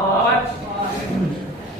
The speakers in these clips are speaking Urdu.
8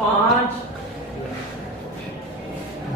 5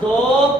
2,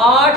8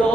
2,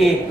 1,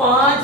5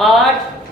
8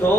2,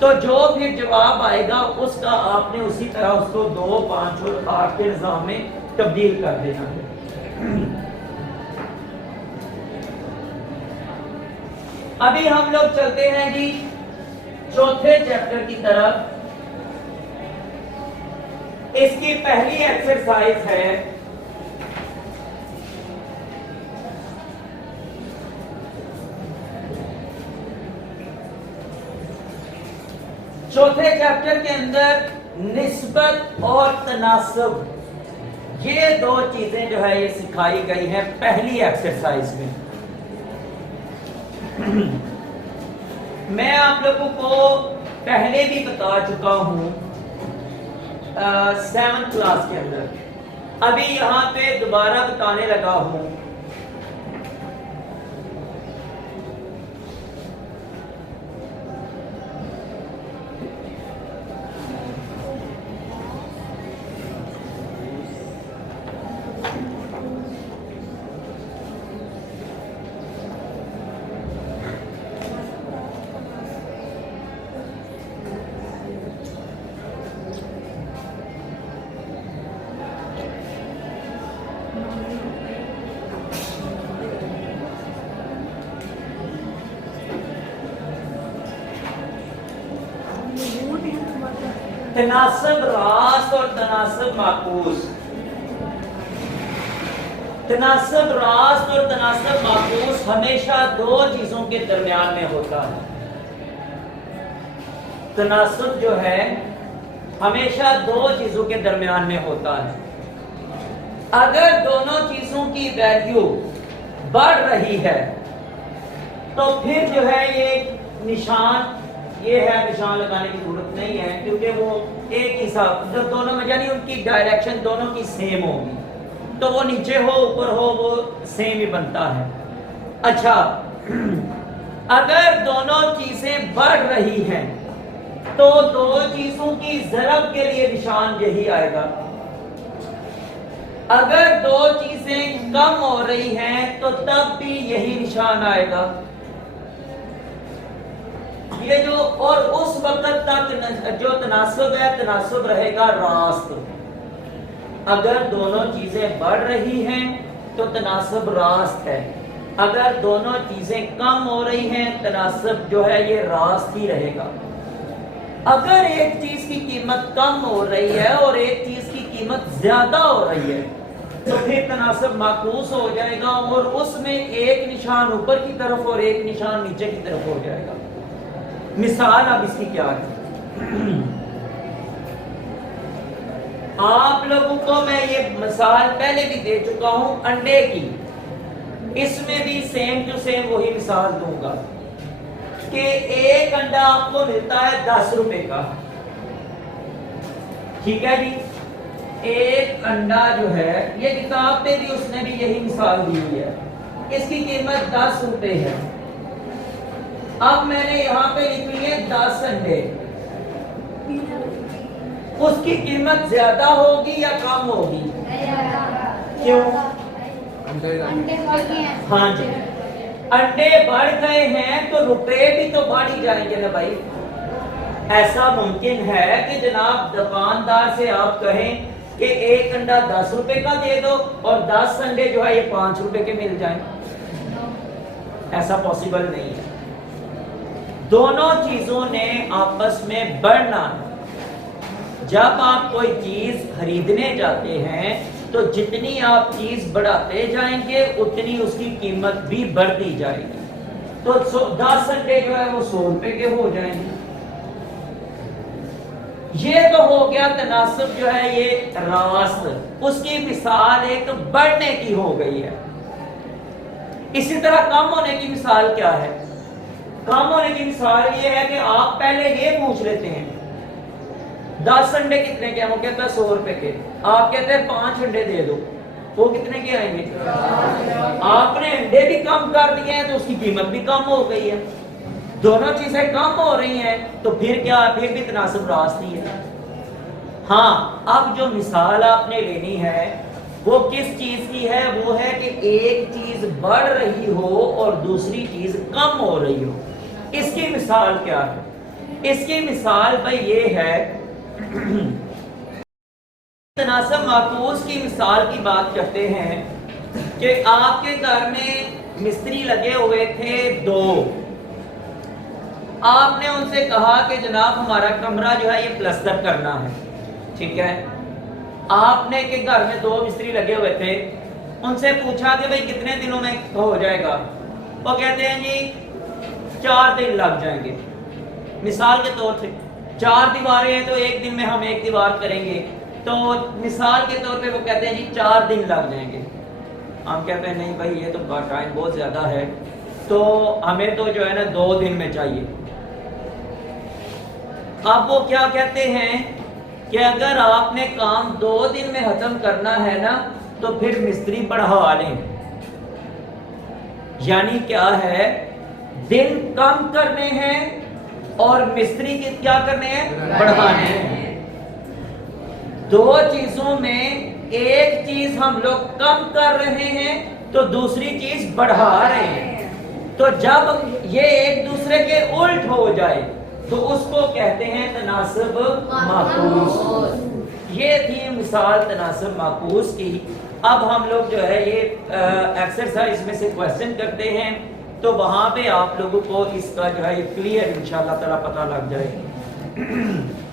تو جو پھر جواب آئے گا اس کا آپ نے اسی طرح اس کو 2, 5 اور 8 کے نظام میں تبدیل کر دینا ہے۔ ابھی ہم لوگ چلتے ہیں جی چوتھے چیپٹر کی طرف۔ اس کی پہلی ایکسرسائز ہے چوتھے چیپٹر کے اندر نسبت اور تناسب، یہ 2 چیزیں جو ہے یہ سکھائی گئی ہیں پہلی ایکسرسائز میں۔ میں آپ لوگوں کو پہلے بھی بتا چکا ہوں 7th کلاس کے اندر، ابھی یہاں پہ دوبارہ بتانے لگا ہوں۔ تناسب راست اور تناسب معکوس، تناسب راست اور تناسب معکوس ہمیشہ 2 چیزوں کے درمیان میں ہوتا ہے۔ تناسب جو ہے ہمیشہ 2 چیزوں کے درمیان میں ہوتا ہے۔ اگر دونوں چیزوں کی ویلیو بڑھ رہی ہے تو پھر جو ہے یہ نشان، یہ ہے نشان لگانے کی ضرورت نہیں ہے، کیونکہ وہ ایک حساب جب دونوں میں یعنی ان کی ڈائریکشن دونوں کی سیم ہوگی، تو وہ نیچے ہو اوپر ہو وہ سیم ہی بنتا ہے۔ اچھا، اگر دونوں چیزیں بڑھ رہی ہیں تو 2 چیزوں کی ضرب کے لیے نشان یہی آئے گا۔ اگر 2 چیزیں کم ہو رہی ہیں تو تب بھی یہی نشان آئے گا۔ یہ جو اور اس وقت تک جو تناسب ہے، تناسب رہے گا راست۔ اگر دونوں چیزیں بڑھ رہی ہیں تو تناسب راست ہے، اگر دونوں چیزیں کم ہو رہی ہیں تناسب جو ہے یہ راست ہی رہے گا۔ اگر ایک چیز کی قیمت کم ہو رہی ہے اور ایک چیز کی قیمت زیادہ ہو رہی ہے تو پھر تناسب معکوس ہو جائے گا، اور اس میں ایک نشان اوپر کی طرف اور ایک نشان نیچے کی طرف ہو جائے گا۔ مثال اب اس کی کیا ہے؟ آپ لوگوں کو میں یہ مثال پہلے بھی دے چکا ہوں انڈے کی، اس میں بھی سیم ٹو سیم وہی مثال دوں گا کہ ایک انڈا آپ کو ملتا ہے 10 روپے کا، ٹھیک ہے جی۔ ایک انڈا جو ہے یہ کتاب پہ بھی اس نے بھی یہی مثال دی ہوئی ہے، اس کی قیمت 10 روپے ہے۔ اب میں نے یہاں پہ لکھی ہے 10 انڈے، اس کی قیمت زیادہ ہوگی یا کم ہوگی؟ کیوں؟ ہاں جی، انڈے بڑھ گئے ہیں تو روپے بھی تو بڑھ ہی جائیں گے نا بھائی۔ ایسا ممکن ہے کہ جناب دکاندار سے آپ کہیں کہ ایک انڈا 10 روپے کا دے دو اور 10 انڈے جو ہے یہ 5 روپے کے مل جائیں؟ ایسا پاسبل نہیں ہے۔ دونوں چیزوں نے آپس میں بڑھنا ہے۔ جب آپ کوئی چیز خریدنے جاتے ہیں تو جتنی آپ چیز بڑھاتے جائیں گے اتنی اس کی قیمت بھی بڑھتی جائے گی، تو 10 انڈے جو ہے وہ 100 روپے کے ہو جائیں گے۔ یہ تو ہو گیا تناسب جو ہے یہ راست، اس کی مثال ایک بڑھنے کی ہو گئی ہے۔ اسی طرح کم ہونے کی مثال کیا ہے؟ کم ہونے کی مثال یہ ہے کہ آپ پہلے یہ پوچھ لیتے ہیں 10 انڈے کتنے کے ہیں، وہ کہتا ہے 100 روپے کے، آپ کہتے ہیں 5 انڈے دے دو، وہ کتنے کے آئیں گے؟ آپ نے انڈے بھی کم کر دیے ہیں تو اس کی قیمت بھی کم ہو گئی ہے۔ دونوں چیزیں کم ہو رہی ہیں تو پھر کیا، پھر بھی تناسب راست ہی ہے۔ ہاں، اب جو مثال آپ نے لینی ہے وہ کس چیز کی ہے؟ وہ ہے کہ ایک چیز بڑھ رہی ہو اور دوسری چیز کم ہو رہی ہو۔ اس کی مثال کیا ہے؟ اس کی مثال بھائی یہ ہے، تناسب معکوس کی مثال کی بات کرتے ہیں کہ آپ کے گھر میں مستری لگے ہوئے تھے 2، آپ نے ان سے کہا کہ جناب ہمارا کمرہ جو ہے یہ پلسٹر کرنا ہے، ٹھیک ہے، آپ نے کہ گھر میں 2 مستری لگے ہوئے تھے، ان سے پوچھا کہ بھئی کتنے دنوں میں ہو جائے گا، وہ کہتے ہیں جی 4 دن لگ جائیں گے، مثال کے طور سے 4 دیواریں ہیں تو 1 دن میں ہم 1 دیوار کریں گے، تو مثال کے طور پہ وہ کہتے ہیں جی 4 دن لگ جائیں گے، ہم کہتے ہیں نہیں بھائی یہ تو ٹائم بہت زیادہ ہے، تو ہمیں تو جو ہے نا 2 دن میں چاہیے۔ اب وہ کیا کہتے ہیں کہ اگر آپ نے کام 2 دن میں ختم کرنا ہے نا تو پھر مستری بڑھا لیں، یعنی کیا ہے، دن کم کرنے ہیں اور مستری کی کیا کرنے ہیں، بڑھانے ہیں۔ 2 چیزوں میں ایک چیز ہم لوگ کم کر رہے ہیں تو دوسری چیز بڑھا رہے ہیں، تو جب یہ ایک دوسرے کے الٹ ہو جائے تو اس کو کہتے ہیں تناسب معکوس۔ یہ تھی مثال تناسب معکوس کی۔ اب ہم لوگ جو ہے یہ ایکسرسائز میں سے کوسچن کرتے ہیں، تو وہاں پہ آپ لوگوں کو اس کا جو ہے یہ کلیئر انشاءاللہ تعالی پتہ لگ جائے گا۔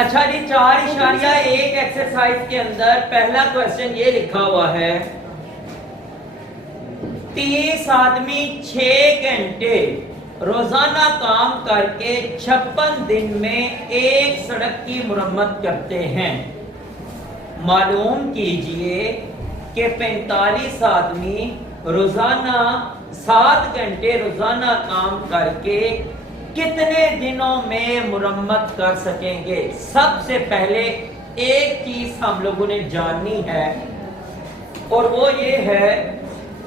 اچھا جی 4.1 ایکسرسائز کے اندر پہلا کوسچن یہ لکھا ہوا ہے، 30 آدمی 6 گھنٹے روزانہ کام کر کے 56 دن میں ایک سڑک کی مرمت کرتے ہیں، معلوم کیجئے کہ 45 آدمی روزانہ 7 گھنٹے روزانہ کام کر کے کتنے دنوں میں مرمت کر سکیں گے۔ سب سے پہلے ایک چیز ہم لوگوں نے جاننی ہے اور وہ یہ ہے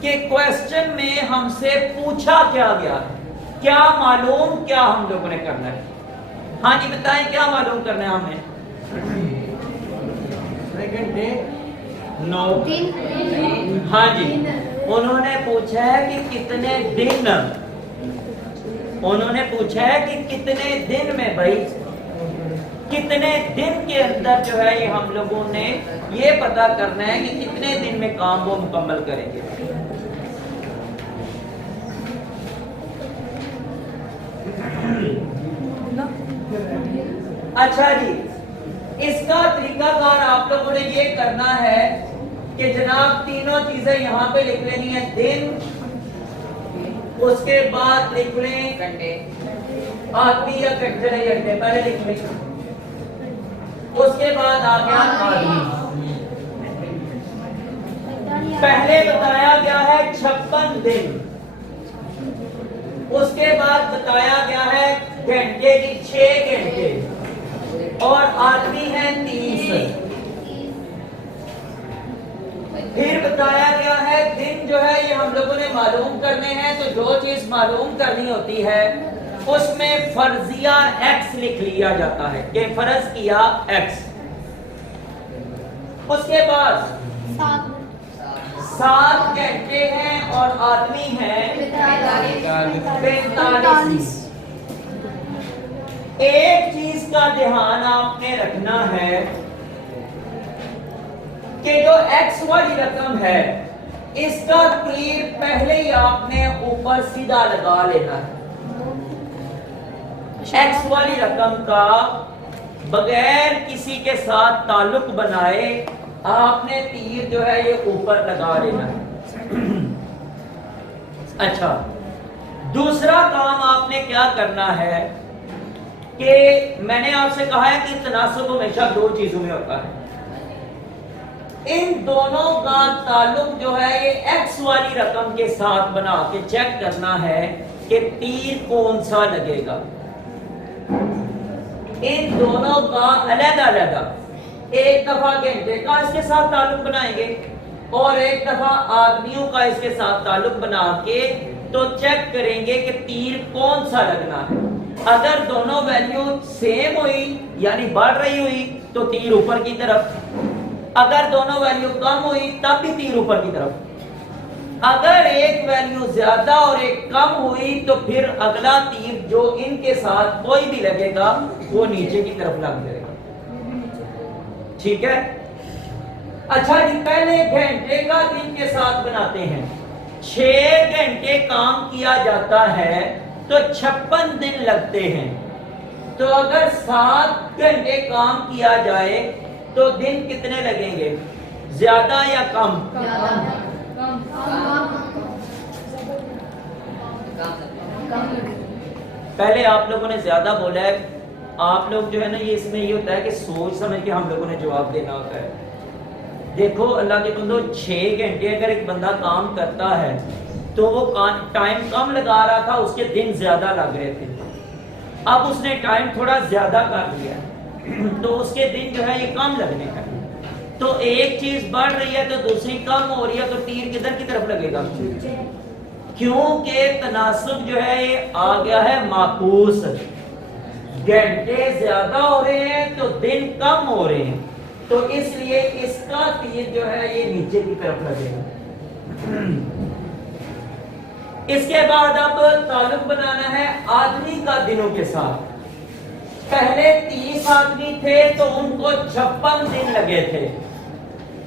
کہ کوسچن میں ہم سے پوچھا کیا گیا ہے، کیا معلوم کیا ہم لوگوں نے کرنا ہے۔ ہاں جی بتائیں کیا معلوم کرنا ہے ہم نے؟ 9 ہاں جی، انہوں نے پوچھا ہے کہ کتنے دن، انہوں نے پوچھا ہے کہ کتنے دن میں، بھائی کتنے دن کے اندر جو ہے یہ ہم لوگوں نے یہ پتا کرنا ہے کہ کتنے دن میں کام وہ مکمل کریں گے۔ اچھا جی، اس کا طریقہ کار آپ لوگوں نے یہ کرنا ہے کہ جناب تینوں چیزیں یہاں پہ لکھ لینی ہے، دن، اس کے بعد لکھ لیں گھنٹے، آدمی یا گھنٹے نہیں گھنٹے پہلے لکھ لیں، اس کے بعد آ گیا آدمی، پہلے بتایا گیا ہے 56 دن، اس کے بعد بتایا گیا ہے گھنٹے کی 6 گھنٹے اور آدمی ہے 30، پھر بتایا گیا ہے دن جو ہے یہ ہم لوگوں نے معلوم کرنے ہیں، تو جو چیز معلوم کرنی ہوتی ہے اس میں فرضیہ ایکس لکھ لیا جاتا ہے کہ فرض کیا ایکس، اس کے بعد 7 گھنٹے ہیں اور آدمی ہے 45۔ ایک چیز کا دھیان آپ نے رکھنا ہے کہ جو ایکس والی رقم ہے اس کا تیر پہلے ہی آپ نے اوپر سیدھا لگا لینا ہے، ایکس والی رقم کا بغیر کسی کے ساتھ تعلق بنائے آپ نے تیر جو ہے یہ اوپر لگا لینا ہے۔ اچھا دوسرا کام آپ نے کیا کرنا ہے کہ میں نے آپ سے کہا ہے کہ تناسب ہمیشہ 2 چیزوں میں ہوتا ہے، ان دونوں کا تعلق جو ہے یہ ایکس والی رقم کے ساتھ بنا کے چیک کرنا ہے کہ تیر کون سا لگے گا، ان دونوں کا علیحدہ علیحدہ ایک دفعہ گھنٹے کا اس کے ساتھ تعلق بنائیں گے اور ایک دفعہ آدمیوں کا اس کے ساتھ تعلق بنا کے تو چیک کریں گے کہ تیر کون سا لگنا ہے. اگر دونوں ویلیو سیم ہوئی یعنی بڑھ رہی ہوئی تو تیر اوپر کی طرف, اگر دونوں ویلیو کم ہوئی تب بھی تیر اوپر کی طرف. اگر ایک ویلیو زیادہ اور ایک کم ہوئی تو پھر اگلا تیر جو ان کے ساتھ کوئی بھی لگے گا وہ نیچے کی طرف لگ جائے گا. ٹھیک ہے. اچھا جی, پہلے گھنٹے کا دن کے ساتھ بناتے ہیں. 6 گھنٹے کام کیا جاتا ہے تو 56 دن لگتے ہیں. تو اگر 7 گھنٹے کام کیا جائے تو دن کتنے لگیں گے, زیادہ یا کم؟ پہلے آپ لوگوں نے زیادہ بولا ہے. آپ لوگ جو ہے نا, یہ اس میں یہ ہوتا ہے کہ سوچ سمجھ کے ہم لوگوں نے جواب دینا ہوتا ہے. دیکھو اللہ کے بندو, 6 گھنٹے اگر ایک بندہ کام کرتا ہے تو وہ ٹائم کم لگا رہا تھا, اس کے دن زیادہ لگ رہے تھے. اب اس نے ٹائم تھوڑا زیادہ کر لیا تو اس کے دن جو ہے یہ کم لگنے کا. تو ایک چیز بڑھ رہی ہے تو دوسری کم ہو رہی ہے, تو تیر کدھر کی طرف لگے گا؟ کیونکہ تناسب جو ہے یہ آ گیا ہے معکوس. گھنٹے زیادہ ہو رہے ہیں تو دن کم ہو رہے ہیں, تو اس لیے اس کا تیر جو ہے یہ نیچے کی طرف لگے گا. اس کے بعد اب تعلق بنانا ہے آدمی کا دنوں کے ساتھ. پہلے 30 آدمی تھے تو ان کو 56 دن لگے تھے.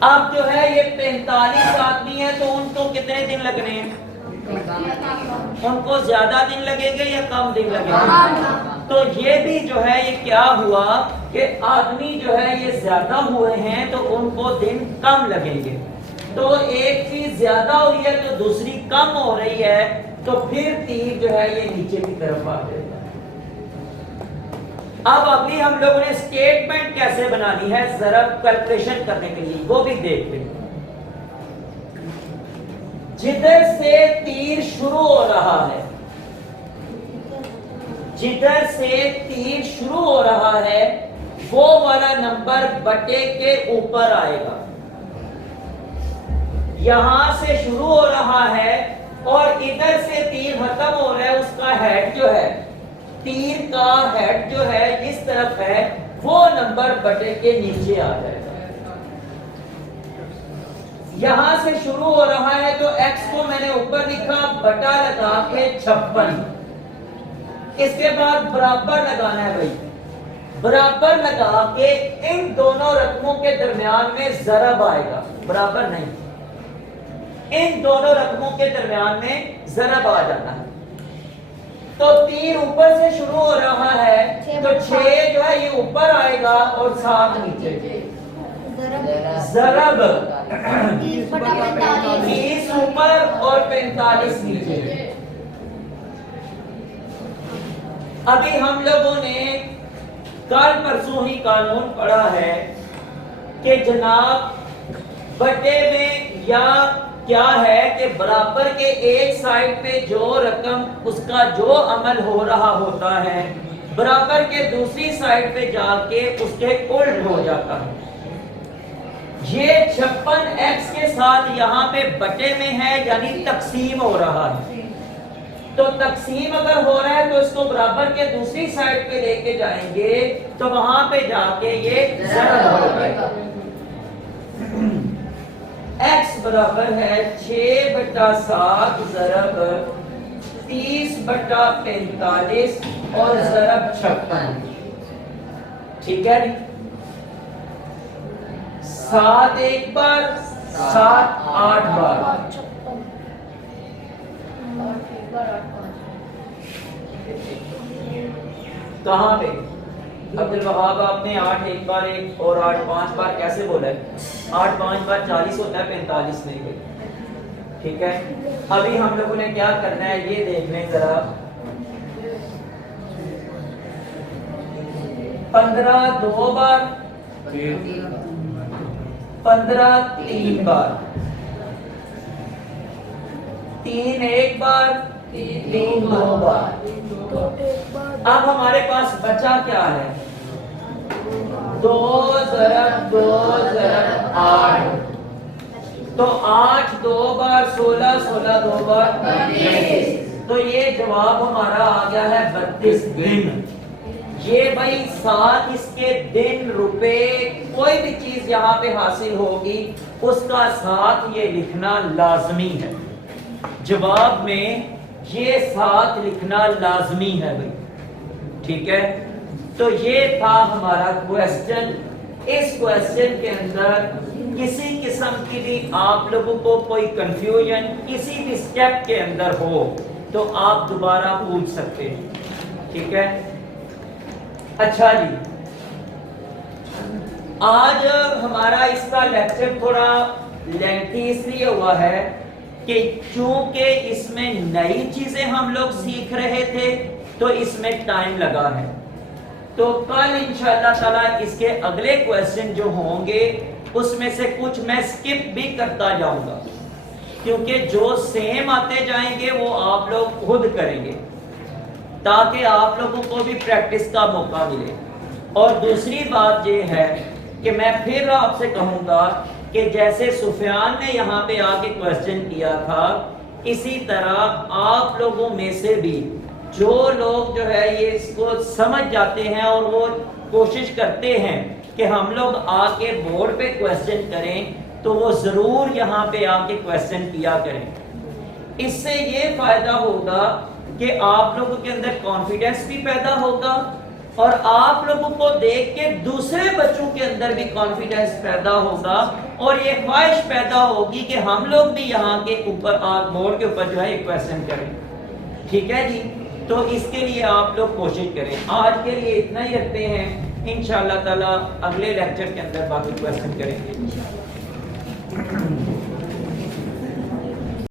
اب جو ہے یہ 45 آدمی ہے تو ان کو کتنے دن لگنے ہیں؟ ان کو زیادہ دن لگیں گے یا کم دن لگیں گے؟ تو یہ بھی جو ہے یہ کیا ہوا کہ آدمی جو ہے یہ زیادہ ہوئے ہیں تو ان کو دن کم لگیں گے. تو ایک چیز زیادہ ہوئی ہے تو دوسری کم ہو رہی ہے, تو پھر تیر جو ہے یہ نیچے کی طرف آ جائے گا. اب ابھی ہم لوگوں نے اسٹیٹمنٹ کیسے بنانی ہے ضرب کیلکولیشن کرنے کے لیے وہ بھی دیکھ لیں. جدھر سے تیر شروع ہو رہا ہے, جدھر سے تیر شروع ہو رہا ہے وہ والا نمبر بٹے کے اوپر آئے گا. یہاں سے شروع ہو رہا ہے اور ادھر سے تیر ختم ہو رہا ہے, اس کا ہیڈ جو ہے, تیر کا ہیڈ جو ہے اس طرف ہے, وہ نمبر بٹے کے نیچے آ جائے گا. یہاں سے شروع ہو رہا ہے تو ایکس کو میں نے اوپر لکھا بٹا لگا کے 56. اس کے بعد برابر لگانا ہے بھائی, برابر لگا کے ان دونوں رقموں کے درمیان میں ضرب آئے گا, برابر نہیں, ان دونوں رقموں کے درمیان میں ضرب آ جانا ہے. تو تیر اوپر سے شروع ہو رہا ہے تو 6 جو ہے یہ اوپر آئے گا اور 7 نیچے. ضرب 30 اوپر اور 45 نیچے. ابھی ہم لوگوں نے کل پرسوں ہی قانون پڑھا ہے کہ جناب بٹے میں یا کیا ہے کہ برابر کے ایک سائڈ پہ جو رقم اس کا جو عمل ہو رہا ہوتا ہے برابر کے دوسری سائڈ پہ جا کے اس کے الٹ ہو جاتا ہے. یہ 56 ایکس کے ساتھ یہاں پہ بٹے میں ہے یعنی تقسیم ہو رہا ہے. تو تقسیم اگر ہو رہا ہے تو اس کو برابر کے دوسری سائڈ پہ لے کے جائیں گے تو وہاں پہ جا کے یہ ضرب ہو جائے گا. ایکس برابر ہے 6/7 ضرب 30/45 اور ضرب 56. ٹھیک ہے, 7 ایک بار, 7 8 بار. کہاں پہ عبد الوہاب آپ نے 8 ایک بار ایک اور 8 5 بار کیسے بولا ہے؟ 8 5 بار 40 ہوتا ہے, 45 نہیں ہے. ٹھیک ہے, ابھی ہم لوگوں نے کیا کرنا ہے یہ دیکھ لیں ذرا. 15 2 بار, 15 3 بار, 3 ایک بار, 3 2 بار. اب ہمارے پاس بچا کیا ہے؟ 2 ضرب 2 ضرب 8. تو 8 2 بار 16, 16 2 بار 20. تو یہ جواب ہمارا آ گیا ہے 32 دن. یہ بھائی ساتھ اس کے دن روپے کوئی بھی چیز یہاں پہ حاصل ہوگی اس کا ساتھ یہ لکھنا لازمی ہے. جواب میں یہ ساتھ لکھنا لازمی ہے بھائی. ٹھیک ہے, تو یہ تھا ہمارا کویسچن. اس کویسچن کے اندر کسی قسم کی بھی آپ لوگوں کو کوئی کنفیوژن کسی بھی سٹیپ کے اندر ہو تو آپ دوبارہ پوچھ سکتے ہیں. ٹھیک ہے, اچھا جی, آج ہمارا اس کا لیکچر تھوڑا لینتھی اس لیے ہوا ہے کہ چونکہ اس میں نئی چیزیں ہم لوگ سیکھ رہے تھے تو اس میں ٹائم لگا ہے. تو کل انشاءاللہ تعالی اس کے اگلے کویسچن جو ہوں گے اس میں سے کچھ میں سکپ بھی کرتا جاؤں گا, کیونکہ جو سیم آتے جائیں گے وہ آپ لوگ خود کریں گے تاکہ آپ لوگوں کو بھی پریکٹس کا موقع ملے. اور دوسری بات یہ ہے کہ میں پھر آپ سے کہوں گا کہ جیسے سفیان نے یہاں پہ آ کے کویسچن کیا تھا, اسی طرح آپ لوگوں میں سے بھی جو لوگ جو ہے یہ اس کو سمجھ جاتے ہیں اور وہ کوشش کرتے ہیں کہ ہم لوگ آ کے بورڈ پہ کویسچن کریں تو وہ ضرور یہاں پہ آ کے کویسچن کیا کریں. اس سے یہ فائدہ ہوگا کہ آپ لوگوں کے اندر کانفیڈنس بھی پیدا ہوگا اور آپ لوگوں کو دیکھ کے دوسرے بچوں کے اندر بھی کانفیڈنس پیدا ہوگا اور یہ خواہش پیدا ہوگی کہ ہم لوگ بھی یہاں کے اوپر بورڈ کے اوپر جو ہے ایک کویسچن کریں. ٹھیک ہے جی, تو اس کے لیے آپ لوگ کوشش کریں. آج کے لیے اتنا ہی رکھتے ہیں, انشاءاللہ تعالی اگلے لیکچر کے اندر باقی کویسچن کریں گے.